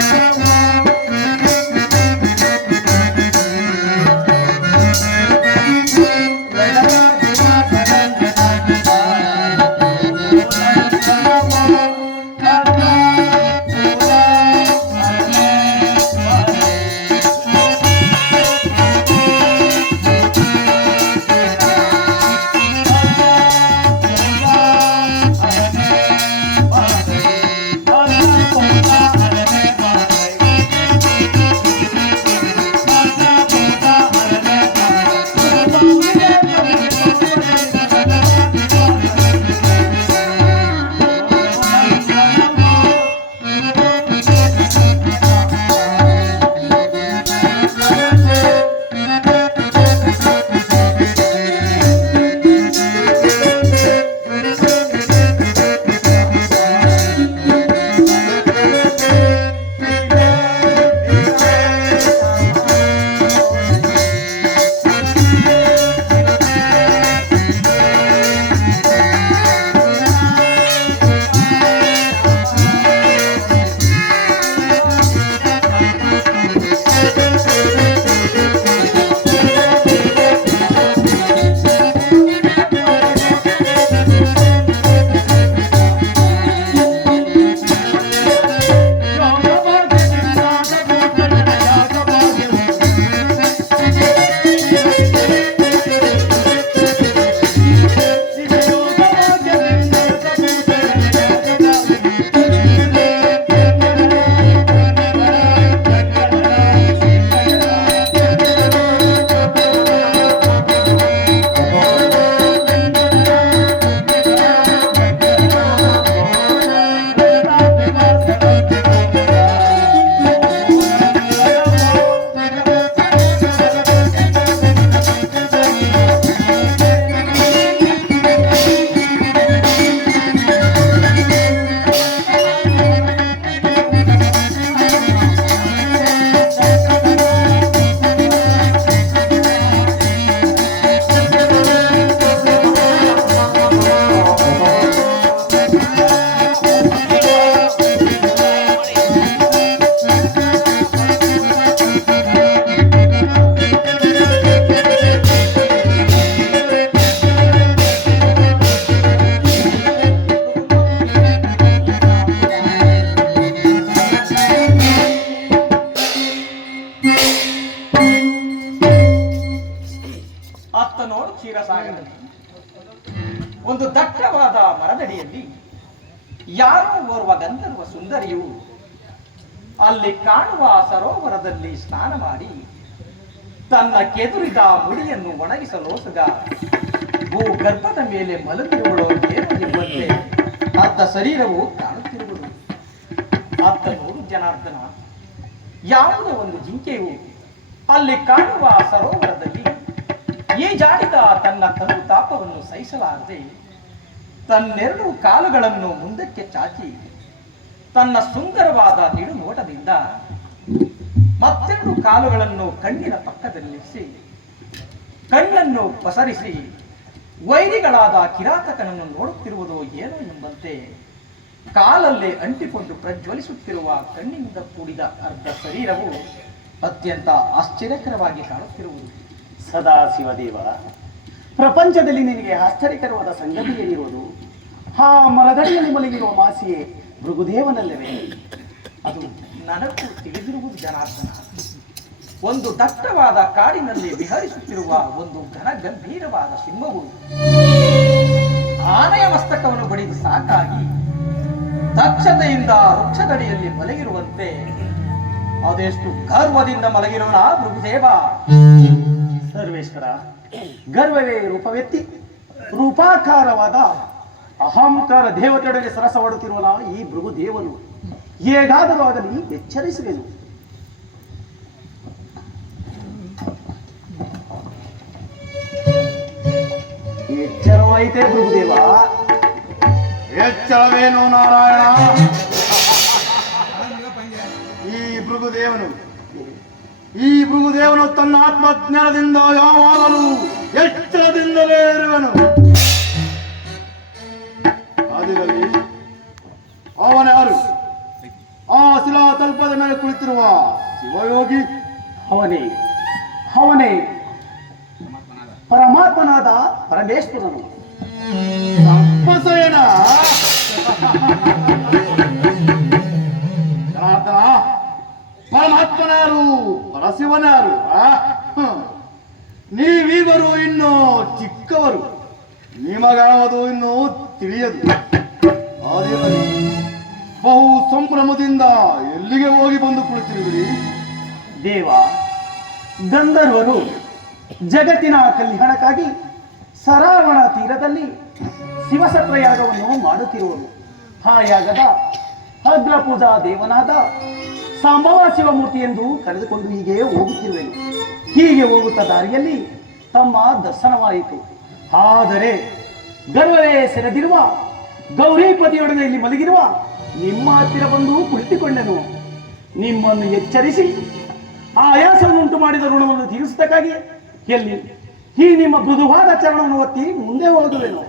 ಅತ್ತ ನೋಡು ಕ್ಷೀರಸಾಗರದಲ್ಲಿ ಒಂದು ದಟ್ಟವಾದ ಮರದಡಿಯಲ್ಲಿ ಯಾರೋ ಓರ್ವ ಗಂಧರ್ವ ಸುಂದರಿಯು ಅಲ್ಲಿ ಕಾಣುವ ಸರೋವರದಲ್ಲಿ ಸ್ನಾನ ಮಾಡಿ ತನ್ನ ಕೆದುರಿದ ಮುಡಿಯನ್ನು ಒಣಗಿಸಲೋಸಗ ಭೂಗರ್ಭದ ಮೇಲೆ ಮಲಗಿರುವಳು ಏನು ಎಂಬಂತೆ ಅತ್ತ ಶರೀರವು ಕಾಣುತ್ತಿರುವುದು. ಅತ್ತ ನೋಡು ಜನಾರ್ದನ, ಯಾವುದೋ ಒಂದು ಜಿಂಕೆಯು ಅಲ್ಲಿ ಕಾಣುವ ಸರೋವರದಲ್ಲಿ ಈಜಾಡಿದ ತನ್ನ ತನು ತಾಪವನ್ನು ಸಹಿಸಲಾರದೆ ತನ್ನೆರಡು ಕಾಲುಗಳನ್ನು ಮುಂದಕ್ಕೆ ಚಾಚಿ ತನ್ನ ಸುಂದರವಾದ ನಿಡು ನೋಟದಿಂದ ಮತ್ತೆರಡು ಕಾಲುಗಳನ್ನು ಕಣ್ಣಿನ ಪಕ್ಕದಲ್ಲಿಸಿ ಕಣ್ಣನ್ನು ಪಸರಿಸಿ, ವೈರಿಗಳಾದ ಕಿರಾತಕನನ್ನು ನೋಡುತ್ತಿರುವುದು ಏನೋ ಎಂಬಂತೆ ಕಾಲಲ್ಲಿ ಅಂಟಿಕೊಂಡು ಪ್ರಜ್ವಲಿಸುತ್ತಿರುವ ಕಣ್ಣಿನಿಂದ ಕೂಡಿದ ಅರ್ಧ ಶರೀರವು ಅತ್ಯಂತ ಆಶ್ಚರ್ಯಕರವಾಗಿ ಕಾಣುತ್ತಿರುವುದು. ಸದಾ ಶಿವದೇವ. ಪ್ರಪಂಚದಲ್ಲಿ ನಿನಗೆ ಆಶ್ಚರ್ಯಕರವಾದ ಸಂಗತಿ ಏನಿರುವುದು? ಆ ಮರದಡಿಯಲ್ಲಿ ಮಲಗಿರುವ ಮಾಸಿಯೇ ಭೃಗುದೇವನಲ್ಲವೇ? ಅದು ನನಗೂ ತಿಳಿದಿರುವುದು ಜನಾರ್ದನ. ಒಂದು ದಟ್ಟವಾದ ಕಾಡಿನಲ್ಲಿ ವಿಹರಿಸುತ್ತಿರುವ ಒಂದು ಘನ ಗಂಭೀರವಾದ ಸಿಂಹವು ಆನೆಯ ಮಸ್ತಕವನ್ನು ಬಡಿದು ಸಾಕಾಗಿ ದಕ್ಷತೆಯಿಂದ ವೃಕ್ಷದಡಿಯಲ್ಲಿ ಮಲಗಿರುವಂತೆ ಅದೆಷ್ಟು ಗರ್ವದಿಂದ ಮಲಗಿರೋಣ ಮೃಗುದೇವ ಸರ್ವೇಶ್ವರ. ಗರ್ವವೇ ರೂಪವೆತ್ತಿ, ರೂಪಾಕಾರವಾದ ಅಹಂಕಾರ ದೇವತೆಯೊಡನೆ ಸರಸವಾಡುತ್ತಿರುವನ ಈ ಭೃಗುದೇವನು. ಹೇಗಾದರೂ ಆಗಲಿ ಎಚ್ಚರಿಸಬೇಕು ಎಚ್ಚರವಾಯಿತೇ ಭೃಗುದೇವ. ಎಚ್ಚರವೇನು ನಾರಾಯಣ? ಈ ಭೃಗುದೇವನು ಈ ಭೃಗುದೇವನು ತನ್ನ ಆತ್ಮಜ್ಞಾನದಿಂದ ಯಾವಾಗಲೂ ಎಚ್ಚರದಿಂದಲೇ ಇರುವನು. ಆದಿರಲಿ ಅವನ ಯಾರು? ಆ ಶಿಲಾ ತಲ್ಪದ ಮೇಲೆ ಕುಳಿತಿರುವ ಶಿವಯೋಗಿ? ಅವನೇ. ಅವನೇ. ಪರಮಾತ್ಮನಾದ ಪರಮೇಶ್ವರನು. ಪರಶಿವನಾರು? ಹ್ಮ್. ನೀವೀವರು ಇನ್ನು ಚಿಕ್ಕವರು ನಿಮಗಾವುದು ಇನ್ನು ತಿಳಿಯದು ಬಹು ಸಂಭ್ರಮದಿಂದ ಎಲ್ಲಿಗೆ ಹೋಗಿ ಬಂದು ಕುಳಿತಿರುವಿರಿ ದೇವ, ಗಂಧರ್ವರು ಜಗತ್ತಿನ ಕಲ್ಯಾಣಕ್ಕಾಗಿ ಸರಾವಣ ತೀರದಲ್ಲಿ ಶಿವಸತ್ರ ಯಾಗವನ್ನು ಮಾಡುತ್ತಿರುವರು ಆ ಯಾಗದ ಅಗ್ರಪೂಜಾ ದೇವನಾದ ಸಂಭವ ಶಿವಮೂರ್ತಿ ಎಂದು ಕರೆದುಕೊಂಡು ಹೀಗೆ ಹೋಗುತ್ತಿರುವೆನು. ಹೀಗೆ ಹೋಗುತ್ತಾ ದಾರಿಯಲ್ಲಿ ತಮ್ಮ ದರ್ಶನವಾಯಿತು. ಆದರೆ ಗರ್ವವೇ ಸೆರೆದಿರುವ ಗೌರಿಪತಿಯೊಡನೆ ಇಲ್ಲಿ ಮಲಗಿರುವ ನಿಮ್ಮ ಹತ್ತಿರ ಬಂದು ಕುಳಿತುಕೊಂಡೆನು. ನಿಮ್ಮನ್ನು ಎಚ್ಚರಿಸಿ ಆಯಾಸವನ್ನುಂಟು ಮಾಡಿದ ಋಣವನ್ನು ತೀರಿಸುವುದಕ್ಕಾಗಿ ಎಲ್ಲಿ ಈ ನಿಮ್ಮ ಮೃದುವಾದ ಚರಣವನ್ನು ಒತ್ತಿ ಮುಂದೆ ಹೋಗುವೆನು.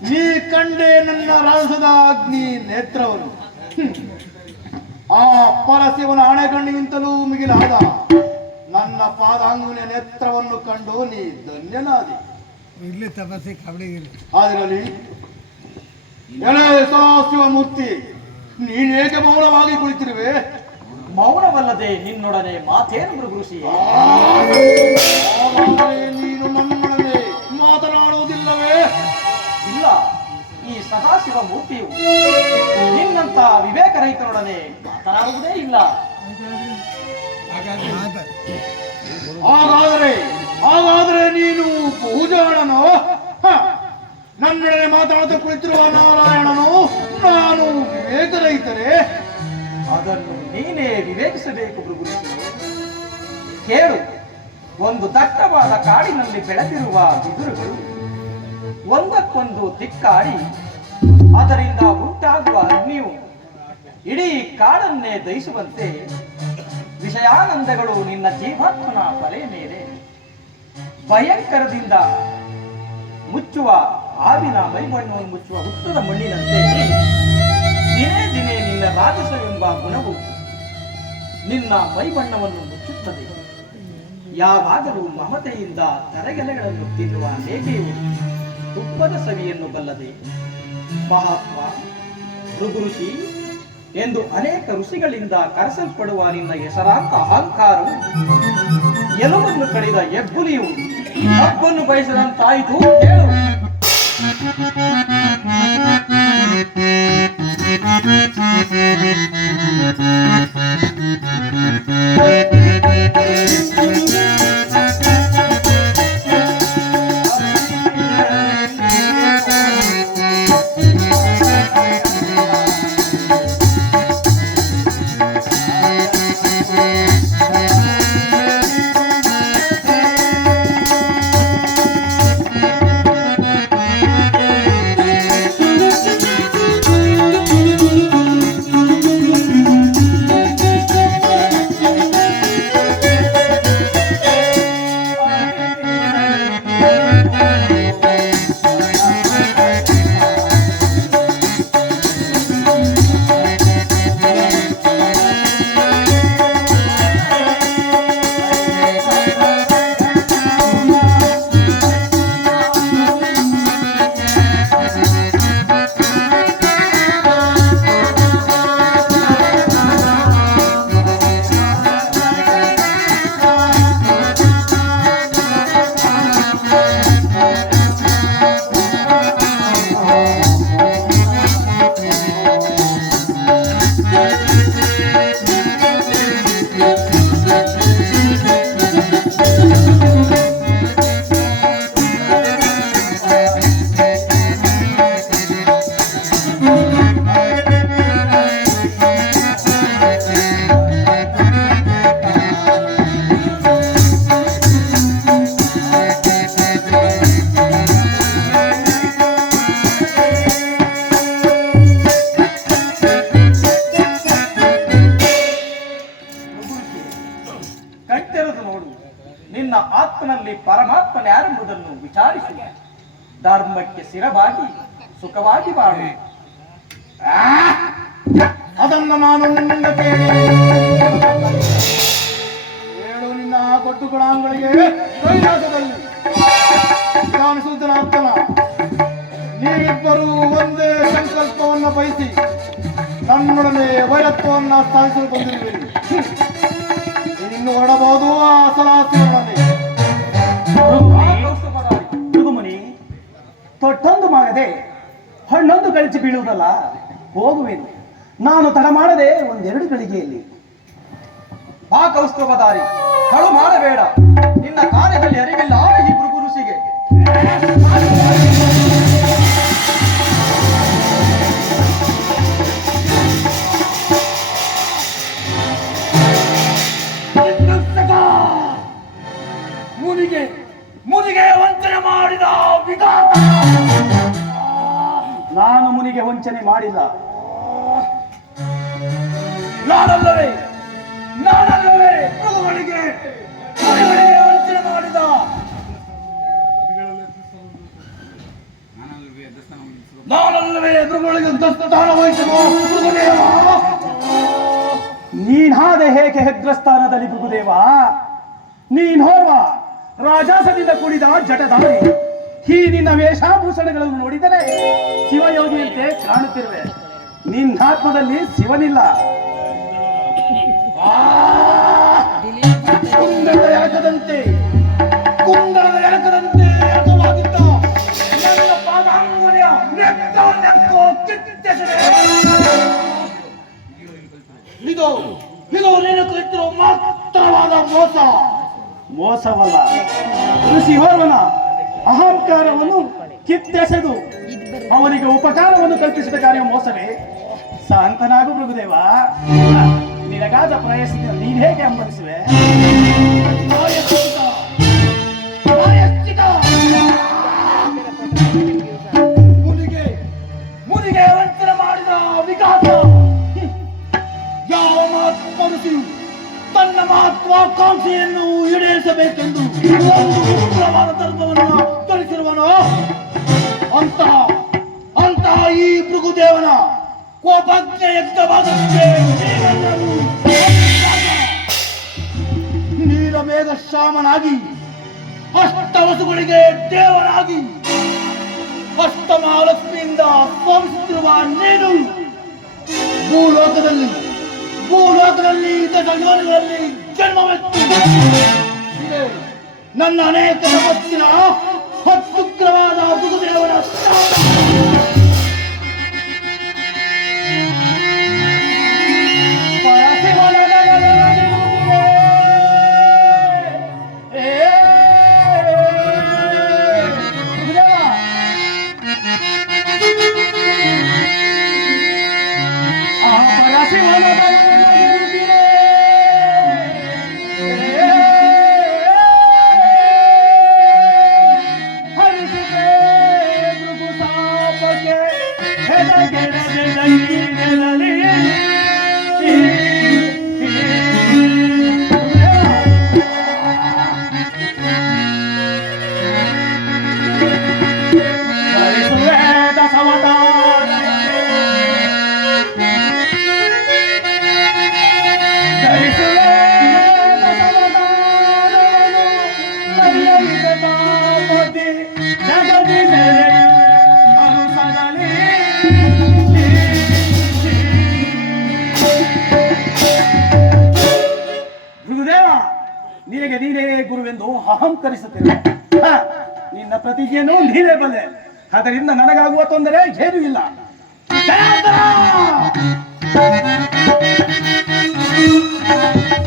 ನೀ ಕಂಡೆ ನನ್ನ ರಾಜದ ಅಗ್ನಿ ನೇತ್ರವನು ಆ ಪರಶಿವನ ಹಣೆಗಣ್ಣಿಗಿಂತಲೂ ಮಿಗಿಲಾದ ನನ್ನ ಪಾದಾಂಗುನ ನೇತ್ರವನ್ನು ಕಂಡು ನೀ ಧನ್ಯನಾದಿ. ಇರ್ಲಿ ತಪಸ್ಸಿ ಕಬಡಿಗಿರ್ಲಿ ಆದಿರಲಿ ಎಳೆ ಸದಾಶಿವಮೂರ್ತಿ ನೀನೇಕೆ ಮೌನವಾಗಿ ಕುಳಿತಿರುವೆ? ಮೌನವಲ್ಲದೆ ನಿನ್ನೊಡನೆ ಮಾತೇನು ಹಾಗಾದರೆ ನೀನು ನನ್ನೊಡನೆ ಮಾತನಾಡುವುದಿಲ್ಲವೇ ಇಲ್ಲ. ಈ ಸದಾಶಿವ ಮೂರ್ತಿಯು ನಿನ್ನಂತ ವಿವೇಕರಹಿತನೊಡನೆ ಮಾತನಾಡುವುದೇ ಇಲ್ಲ. ಹಾಗಾದರೆ ಹಾಗಾದರೆ ನೀನು ಪೂಜಾಣನೋ? ನನ್ನೊಡನೆ ಮಾತನಾಡುತ್ತಾ ಕುಳಿತಿರುವ ನಾರಾಯಣನು? ನಾನು ವಿವೇಕರಹಿತರೆ ಅದನ್ನು ನೀನೇ ವಿವೇಕಿಸಬೇಕು ಮೃಗಋಷಿ ಕೇಳು ಒಂದು ದಟ್ಟವಾದ ಕಾಡಿನಲ್ಲಿ ಬೆಳೆದಿರುವ ಬಿದುರುಗಳು ಒಂದಕ್ಕೊಂದು ದಿಕ್ಕಾಡಿ ಅದರಿಂದ ಉಂಟಾಗುವ ಅಗ್ನಿಯು ಇಡೀ ಕಾಡನ್ನೇ ದಹಿಸುವಂತೆ ವಿಷಯಾನಂದಗಳು ನಿನ್ನ ಜೀವಾತ್ಮನ ಬಲೆ ಮೇಲೆ ಭಯಂಕರದಿಂದ ಮುಚ್ಚುವ ಆವಿನ ಮೈಬಣ್ಣವನ್ನು ಮುಚ್ಚುವ ಹುಟ್ಟದ ಮಣ್ಣಿನಂತೆ ದಿನೇ ದಿನೇ ನಿನ್ನ ರಾಜಸವೆಂಬ ಗುಣವು ನಿನ್ನ ಮೈಬಣ್ಣವನ್ನು ಮುಚ್ಚುತ್ತದೆ. ಯಾವಾಗಲೂ ಮಮತೆಯಿಂದ ತರಗೆಲೆಗಳನ್ನು ತಿನ್ನುವ ನೇಗೆಯು ತುಪ್ಪದ ಸವಿಯನ್ನು ಬಲ್ಲದೆ ಮಹಾತ್ಮ ಭೃಗು ಋಷಿ ಎಂದು ಅನೇಕ ಋಷಿಗಳಿಂದ ಕರೆಸಲ್ಪಡುವ ನಿನ್ನ ಹೆಸರಾಂತ ಅಹಂಕಾರವು ಎಲುವನ್ನು ಕಡಿದ ಹೆಬ್ಬುಲಿಯು ಹಬ್ಬನ್ನು ಬಯಸದಂತಾಯಿತು ಕಟ್ಟೆರೆದು ಸುಖವಾಗಿ ಬಾಳು. ಅದನ್ನ ನಾನು ನಿನ್ನಿಂದ ಕೇಳಿ ಹೇಳು ನಿನ್ನ ಕೊಟ್ಟು ಗುಣಾಂಗಳಿಗೆ ಕೈಲಾಸದಲ್ಲಿ ನೀವಿಬ್ಬರೂ ನೀವಿಬ್ಬರು ಒಂದೇ ಸಂಕಲ್ಪವನ್ನ ಬಯಸಿ ನನ್ನೊಡನೆ ವೈರತ್ವವನ್ನ ಸ್ಥಾಪಿಸಲು ಬಂದಿರುವಿರಿ. ಇನ್ನು ಹೊರಡಬಹುದು ಆ ಭೃಗುಮುನಿ ತೊಟ್ಟೊಂದು ಮಾಡದೆ ಹಣ್ಣೊಂದು ಕಳಿಸಿ ಬೀಳುವುದಲ್ಲ? ಹೋಗುವೆನು ನಾನು ತಡ ಮಾಡದೆ ಒಂದೆರಡು ಗಳಿಗೆಯಲ್ಲಿ. ಬಾ ಕೌಸ್ತುಭಧಾರಿ. ಕಳು ಮಾಡಬೇಡ. ನಾನಲ್ಲವೇ ಮೃಗದೇವ ನೀನಾದ ಹೇಗೆ ಹೆಗ್ರಸ್ಥಾನದಲ್ಲಿ ಭೃಗುದೇವ? ನೀನ್ ಹೋರ್ವ ರಾಜಾಸದಿಂದ ಕೂಡಿದ ಜಟದಾರಿ ಈ ನಿನ್ನ ವೇಷಾಭೂಷಣಗಳನ್ನು ನೋಡಿದರೆ ಶಿವಯೋಗಿಯಂತೆ ಕಾಣುತ್ತಿರುವೆ. ನಿನ್ನಾತ್ಮದಲ್ಲಿ ಶಿವನಿಲ್ಲ. ಕುಂದದ ಇದು ಇದು ನೀನು ಕಲಿತಿರೋ ಮಾತ್ರವಾದ ಮೋಸ. ಮೋಸವಲ್ಲ. ಋಷಿ ಹೋರ್ವನ ಅಹಂಕಾರವನ್ನು ಕಿತ್ತೆಸೆದು ಅವನಿಗೆ ಉಪಕಾರವನ್ನು ಕಲ್ಪಿಸಿದ ಕಾರ್ಯ ಮೋಸವೇ? ಸಾಂತನಾಗು ಮೃಗುದೇವ. ನಿನಗಾದ ಪ್ರಯತ್ನ ನೀನ್ ಹೇಗೆ ಅಂಬಲಿಸುವೆ ಆಕಾಂಕ್ಷೆಯನ್ನು ಈಡೇರಿಸಬೇಕೆಂದು ಉಗ್ರವಾದ ಧರ್ಮವನ್ನು ಧರಿಸಿರುವನು ಅಂತಹ ಅಂತಹ ಈ ಭೃಗುದೇವನ ಕೋಪಕ್ಕೆ ವ್ಯಕ್ತವಾದಂತೆ ನೀಲಮೇಘ ಶ್ಯಾಮನಾಗಿ ಅಷ್ಟವಸುಗಳಿಗೆ ದೇವರಾಗಿ ಅಷ್ಟಮಹಾಲಕ್ಷ್ಮಿಯಿಂದ ಸ್ವಾಮಿಸುತ್ತಿರುವ ನೀನು ಭೂಲೋಕದಲ್ಲಿ ಭೂಲೋಕದಲ್ಲಿ ಇದ್ದ ಸಂಯೋಗಗಳಲ್ಲಿ ಜನ್ಮವೆತ್ತು. ನನ್ನ ಅನೇಕ ತಪಸ್ಸಿನ ಅತ್ಯುಗ್ರವಾದ ನಿನಗೆ ನೀನೇ ಗುರುವೆಂದು ಅಹಂಕರಿಸುತ್ತೇನೆ. ನಿನ್ನ ಪ್ರತಿಜ್ಞೆಯನ್ನು ನೀನೇ ಬಲ್ಲೆ. ಅದರಿಂದ ನನಗಾಗುವ ತೊಂದರೆ ಏನೂ ಇಲ್ಲ. ಜಯ